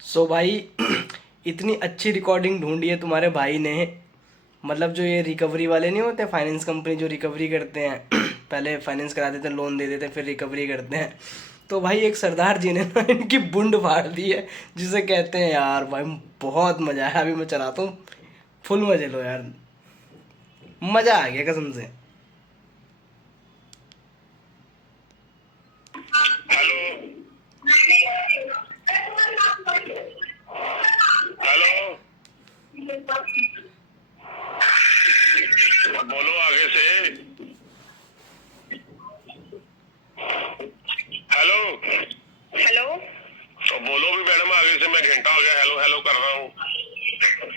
सो भाई इतनी अच्छी रिकॉर्डिंग ढूंढी है तुम्हारे भाई ने। मतलब जो ये रिकवरी वाले नहीं होते, फाइनेंस कंपनी जो रिकवरी करते हैं पहले फाइनेंस करा देते हैं, लोन दे देते हैं, फिर रिकवरी करते हैं। तो भाई एक सरदार जी ने ना इनकी बुंड फाड़ दी है, जिसे कहते हैं यार भाई बहुत मजा आया। अभी मैं चलाता हूँ, फुल मजे लो यार, मजा आ गया कसम से। हेलो हेलो, बोलो आगे से। हेलो हेलो तो बोलो भी मैडम आगे से। मैं घंटा हो गया हेलो हेलो कर रहा हूँ।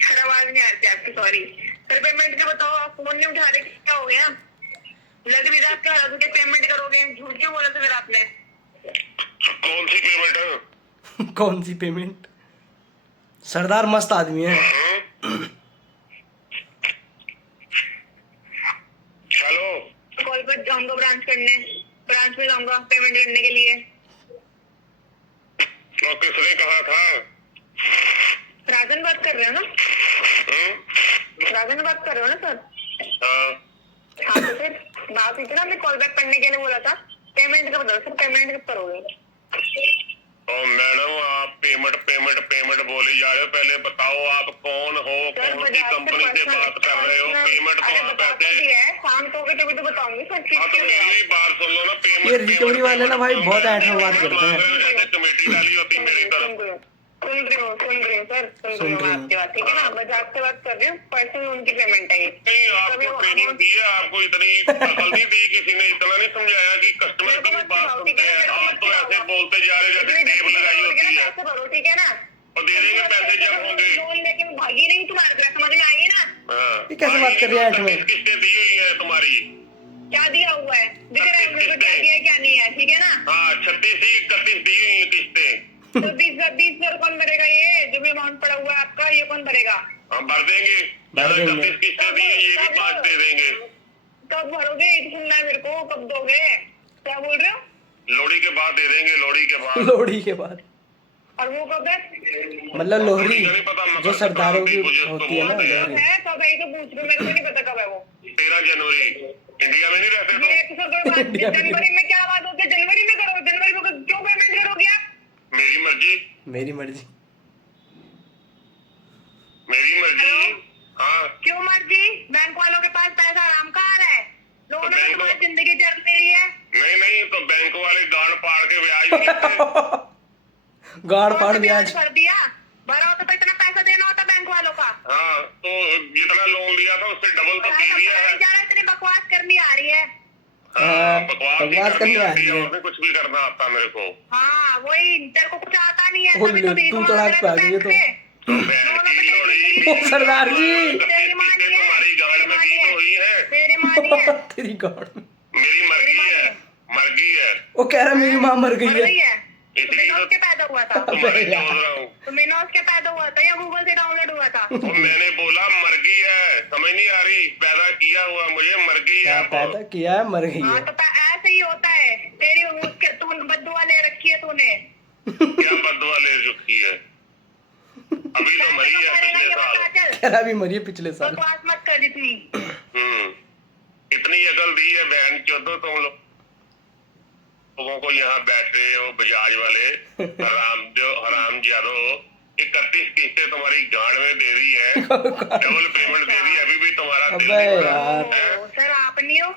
सर आवाज नहीं आती आपकी, सॉरी सर। पेमेंट का बताओ, आप फोन नहीं उठा रहे, क्या हो गया? लग भी रात का क्या पेमेंट करोगे? झूठ क्यों बोला था फिर आपने? कौन सी पेमेंट है? कौन सी पेमेंट? सरदार मस्त आदमी है। हेलो, कॉल पर जाऊंगा ब्रांच करने, ब्रांच में जाऊंगा पेमेंट करने के लिए। तो किसने कहा था? राजन बात कर रहे हो ना? राजन बात कर रहे हो ना सर? हाँ, हाँ तो फिर बात इतना, मैं कॉल बैक करने के लिए बोला था। पेमेंट का बताओ सर, पेमेंट कब करोगे? और मैडम आप पेमेंट पेमेंट पेमेंट बोले जा रहे हो। पहले बताओ आप कौन हो, कौन सी कंपनी से बात कर रहे हो? पेमेंट तो आप ऐसे शाम को तभी तो बताऊंगी सर। हाँ, तो मेरी बात सुन लो ना। पेमेंट ये रिकवरी वाले ना भाई बहुत ऐठ में बात करते हैं। ऐसे कमेटी डाली होती मेरी तरफ। सुन रही हूँ सर, सुन रही हूँ आपकी बात, ठीक है ना? मजाक से बात कर रही हूँ, पर्सनल उनकी पेमेंट है ये। नहीं, आपको ट्रेनिंग दी है, आपको इतनी अकल नहीं दी, किसी ने इतना नहीं समझाया कि कस्टमर की भी बात सुनते हैं। आप तो ऐसे बोलते जा रहे जैसे टेप लगाई होती है। पैसे भरो, ठीक है ना? और दे देंगे पैसे जब होंगे। लोन लेके मैं भागी नहीं, तुम्हारे तरह समझ में आई ना? हाँ, ये कैसे बात कर रही है ऐठ में? किस्तें दी हुई है तुम्हारी। क्या दिया हुआ है? दिख रहा है मुझे क्या दिया है क्या नहीं है, ठीक है ना? हाँ, 36 ही 31 दी हुई है किस्तें। तो 20,000 कौन भरेगा? ये जो भी अमाउंट पड़ा हुआ है आपका, ये कौन भरेगा? हम भर देंगे। भर देंगे। 31 किस्तें दी हैं, ये भी 5 दे देंगे। कब भरोगे? ये तो सुनना है मेरे को, कब दोगे? क्या बोल रहे हो? लोहड़ी के बाद दे देंगे, लोहड़ी के बाद। लोहड़ी के बाद? और वो कब है? मतलब लोहरी मुझे नहीं पता, मकर जो सरदारों की संक्रांति मुझे होती है ना, बोलते हैं। लोहरी। है कब है? ये तो पूछ रही हूँ, मेरे को नहीं पता कब है वो। 13 जनवरी। इंडिया में नहीं रहते ये तो? तो सर कोई बात नहीं। जनवरी में क्या बात होती है? जनवरी में करो, जनवरी में क्यों पेमेंट करोगे आप? मेरी मर्जी। मेरी मर्जी। मेरी मर्जी। हाँ, क्यों मर्जी? बैंक वालों के पास पैसा आराम का आ रहा है, लोगों ने बैंक तुम्हारी जिंदगी चल रही है। नहीं नहीं, तो बैंक वाले गाड़ पाड़ के ब्याज नहीं देते। गाड़ कौन फाड़ सा ब्याज। भर दिया? भरा होता तो इतना पैसा देना होता बैंक वालों का। हाँ, तो जितना लोन लिया था उससे डबल तो दे दिया है। जा रहा है, इतनी बकवास करनी आ रही है। हाँ, बकवास ही बकवास करनी आ रही है। और नहीं कुछ भी करना आता मेरे को। हाँ वही, तेरे को कुछ आता नहीं है, ओ तभी तो ले, तू तड़ाक पे आ गई है तो। बहन की लोड़ी। ओ सरदार जी। तेरी माँ नहीं है, तुम्हारी गाड़ में भी तो हुई है। तेरी माँ नहीं है, तेरी गाड़ में। मेरी मर्गी है, मर्गी है। वो कह रहा मेरी माँ मर गई मर गई है। है। इसलिए तो के पैदा हुआ था? तुम्हारे बोल रहा हूँ। तो मेनोज के पैदा हुआ था या गूगल से डाउनलोड हुआ था? तो मैंने बोला मर्गी है, समझ नहीं आ रही? पैदा किया हुआ मुझे, मर्गी है। पैदा किया है, मर गई हाँ है। तो ऐसे ही होता है। तेरी उसके तू बद्दुआ ले रखी है तूने। क्या बददुआ ले चुकी है? अभी तो मरी है पिछले साल। कह रहा भी मरी है पिछले साल। बकवास मत कर जितनी। इतनी अकल दी है बहन चोदो तुम लोगों को। यहाँ बैठे हो बजाज वाले हराम ज्यादा। 31 किस्तें तुम्हारी गांड में दे दी है, डबल पेमेंट दे दी। अभी भी तुम्हारा दिल अबे नहीं भरा यार। है? सर आप नहीं हो,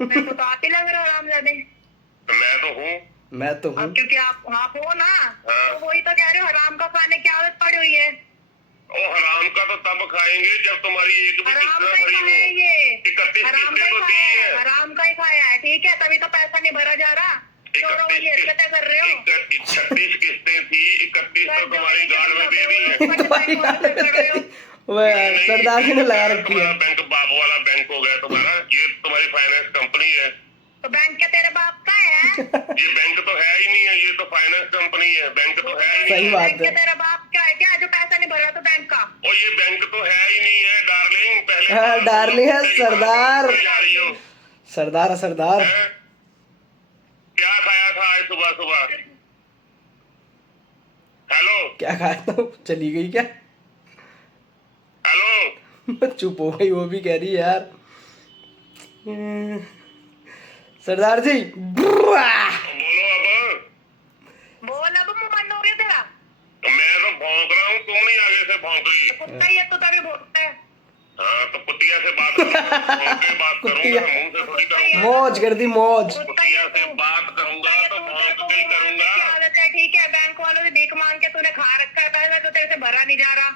मैं तो आप ही लग रहे हो हरामजादे। तो मैं तो हूँ। मैं तो हूँ। अब क्योंकि आप हो ना, हाँ। तो वही तो कह रहे हो, हराम का खाने की आदत पड़ी हुई है। ओ हराम का तो तब खाएंगे जब तुम्हारी एक भी किस्त हराम ना का ही भरी खाया है हो। ये, 31 हराम किस्तें का ही तो दी खाया है, है। हराम का ही खाया है, ठीक है? तभी तो पैसा नहीं भरा जा रहा। चोरों वाली हरकतें कर रहे हो। 36 किस्तें थी, 31 तो तुम्हारी गांड में दे दी है। वो यार सरदार जी ने लगा रखी है। तुम्हारा बैंक बाप वाला बैंक हो गया तुम्हारा। ये तुम्हारी फाइनेंस कंपनी है। तो बैंक क्या तेरे बाप का है? ये बैंक तो है ही नहीं है, ये तो फाइनेंस कंपनी है। बैंक तो है ही सही नहीं। बात बैंक क्या है। तेरा बाप क्या है क्या, जो पैसा नहीं भरा तो बैंक का? और ये बैंक तो है ही नहीं है डार्लिंग। पहले हाँ, डार्लिंग है सरदार। जा रही हो। सरदार सरदार। हैं? क्या खाया था आज सुबह सुबह? हेलो, क्या खाया था? चली गई क्या? हेलो, चुप हो गई, वो भी कह रही है यार। सरदार जी बुआ! बोलो अब। बोल अब, मुंह बंद हो गया तेरा। मैं तो भौंक रहा हूँ, तुम नहीं आगे से भौंक रही। कुत्ता ही है तो तभी बोलता है। हाँ तो कुतिया से बात करूंगा, भौंक के बात करूंगा, कुतिया। मुंह से थोड़ी करूंगा। मौज कर दी मौज। कुतिया से बात करूंगा तो भौंक के ही करूंगा। आदत है, ठीक है, बैंक वालों से भीख मांग के तूने खा रखा है पैसा, तो तेरे से भरा नहीं जा रहा।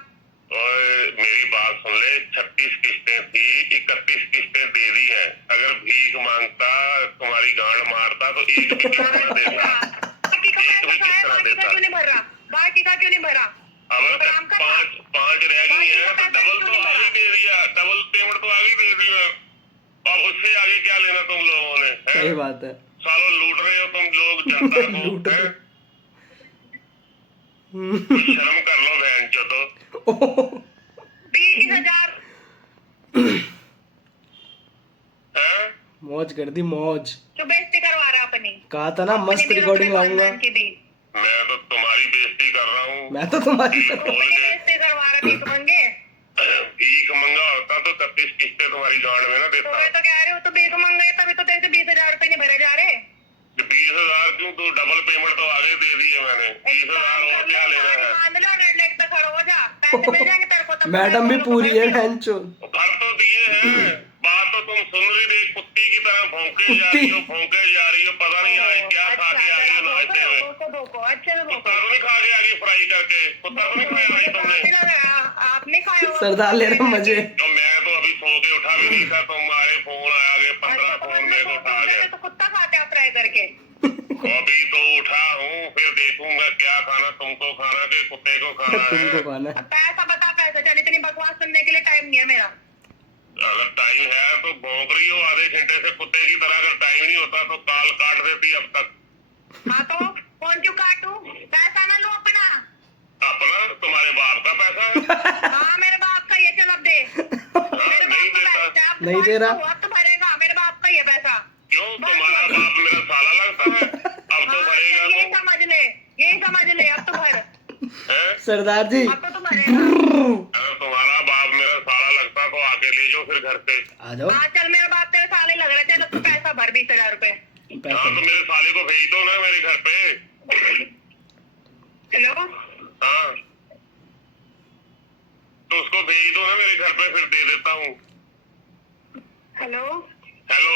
और मेरी बात सुन ले, 36 किस्तें थी, 31 किस्तें दे दी है। अगर भीख मांगता, तुम्हारी गांड मारता तो एक भी किस्त ना देता। बाकी का एक भी किस्त ना बाकी का देता। क्यों नहीं भर रहा? बाकी का क्यों नहीं भरा? अब काम कर। पांच रह गई है तो डबल तो आगे दे दिया, डबल पेमेंट तो आगे दे दिया। अब उससे आगे क्या लेना तुम लोगों ने? सही बात है। सालों लूट रहे हो तुम लोग जनता को। लूट रहे। हैं? कुछ शर्म कर लो बहन चोदो। 20,000 हैं? मौज कर दी मौज। जो बेइज्जती करवा रहा अपनी। कहा था ना मस्त रिकॉर्डिंग लाऊंगा। मैं तो तुम्हारी बेइज्जती कर रहा हूँ। मैं तो तुम्हारी बोल के बेइज्जती करवा रहा, भीख मंगे। भीख मंगा होता तो 31 किस्तें तुम्हारी गांड में ना तो देता। मैं तो कह रही हूँ, तो भीख मंगे तभी तो तेरे से 20,000 रुपए नहीं भरे जा रहे। 20,000 क्यों? तो डबल पेमेंट तो आगे दे दी है मैंने। 20,000 और क्या लेना है? मान लो 1.5 लाख तक खड़ा हो जा, पैसे मिल जाएंगे तेरे को। तब मैडम भी पूरी है बहनचो। भर तो दिए हैं, बात तो तुम सुन रही थी। कुत्ती की तरह भौंके जा रही हो, भौंके जा रही हो, पता नहीं आज क्या खा के आ रही हो नाश्ते में। अच्छे से कुत्ता तो नहीं खा के आ गई फ्राई करके? कुत्ता तो नहीं खाया आज तुमने? आपने खाया होगा। सरदार ले रहे मजे। तो मैं तो अभी सो के उठा भी नहीं था, तुम्हारे फोन आ गए, 15 फोन मेरे को उठा गए। तो कुत्ता खाते आप फ्राई करके। अभी तो उठा हूँ, फिर देखूंगा क्या खाना, तुमको खाना के कुत्ते को खाना तुमको है। खाना अब पैसा बता, पैसा चल, इतनी बकवास सुनने के लिए टाइम नहीं है मेरा। अगर टाइम है तो भौंक रही हो आधे घंटे से कुत्ते की तरह। अगर टाइम नहीं होता तो काल काट देती अब तक। हाँ तो फोन क्यों काटू? पैसा ना लो अपना। अपना? तुम्हारे बाप का पैसा है? हाँ मेरे बाप का ये, चल अब दे। मेरे नहीं बाप का देता। पैसा है, अब नहीं दे रहा। अब तो भरेगा, मेरे बाप का ये पैसा। क्यों? तुम्हारा बाप मेरा साला लगता है? अब तो भरेगा ये तो। समझ ले, ये समझ ले, अब तो भर। हैं? सरदार जी अब तो भरेगा। अगर तुम्हारा बाप मेरा साला लगता तो आके ले जाओ फिर घर से। आ जाओ। हाँ चल, मेरे बाप तेरे साले लग रहे थे, तो पैसा भर 20,000 रुपए। हाँ तो मेरे साले को भेज दो ना मेरे घर पे। हेलो, हाँ तो उसको भेज दो ना मेरे घर पे, फिर दे देता हूँ। हेलो हेलो,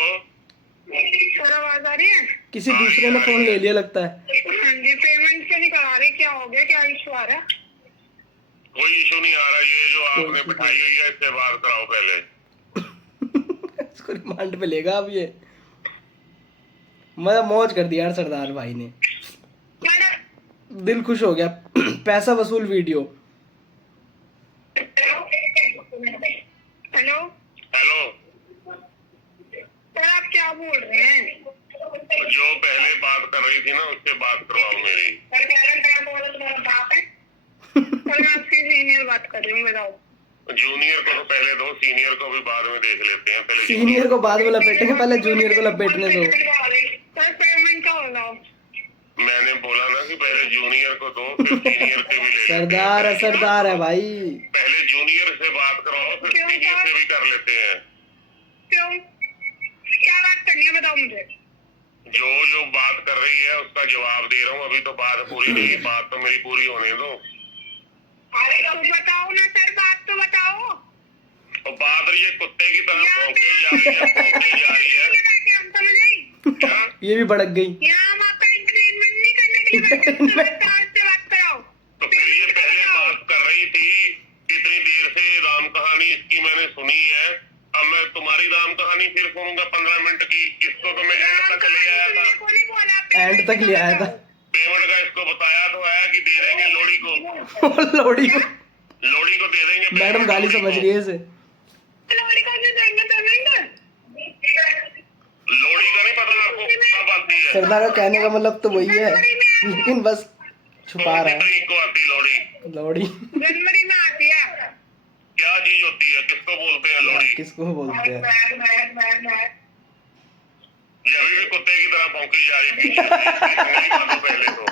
सर, आवाज आ रही है? किसी दूसरे ने फोन ले लिया लगता है। हाँ जी, पेमेंट क्यों नहीं करा रही? क्या हो गया? क्या इशू आ रहा है? कोई इशू नहीं आ रहा। ये जो कोई आपने issue बिठाई हुई है इससे बात कराओ पहले। इसको रिमांड पे लेगा अब ये। मतलब मौज कर दिया यार सरदार भाई ने। मैडम, दिल खुश हो गया। पैसा वसूल वीडियो। हेलो हेलो, सर, आप क्या बोल रहे हैं? जो पहले बात कर रही थी ना उससे बात करवाओ मेरी। सर, क्या बोला? तुम्हारा बाप है? सर, मैं आपकी सीनियर बात कर रही हूँ, बताओ। जूनियर को तो पहले दो, सीनियर को भी बाद में देख लेते हैं। पहले सीनियर को बाद में लपेटेंगे, पहले जूनियर को लपेटने दो। सर, पेमेंट का होगा। मैंने बोला ना कि पहले जूनियर को दो, फिर सीनियर के भी ले लेते हैं। सरदार है भाई। पहले जूनियर से बात कराओ, फिर सीनियर से भी कर लेते हैं। क्यों? क्या बात करनी है, बताओ मुझे। जो बात कर रही है उसका जवाब दे रहा हूँ। अभी तो बात पूरी नहीं, बात तो मेरी पूरी होने दो। अरे तो बताओ ना सर, बात तो बताओ। और बात रही है कुत्ते की तरह भौंके जा रही है, भौंके जा रही है। हम समझ गई। क्या? ये भी भड़क गई। यहाँ हम आपका एंटरटेनमेंट नहीं करने के लिए बैठे हैं, तो विस्तार से बात कराओ। तो फिर ये पहले बात कर रही थी, इतनी देर से राम कहानी इसकी मैंने सुनी है। अब मैं तुम्हारी राम कहानी फिर सुनूंगा 15 मिनट की। इसको तो मैं एंड तक ले आया था। को नहीं बोला, एंड तक ले आया था। पेमेंट का इसको बताया तो है कि दे देंगे लोड़ी को। लोड़ी को। लोड़ी को दे देंगे। मैडम गाली समझ रही है इसे। लोड़ी का नहीं देंगे पेमेंट? लोड़ी का नहीं पता आपको कब आती है? सरदार का कहने का मतलब तो वही है, लेकिन बस छुपा रहा है। तारीख को आती लोड़ी? लोड़ी जनवरी में आती है। क्या चीज होती है? किसको बोलते हैं लोड़ी? किसको बोलते हैं? ये अभी भी कुत्ते की तरह भौंकी जा रही है पीछे से। इसकी सुन ली बातों पहले तो।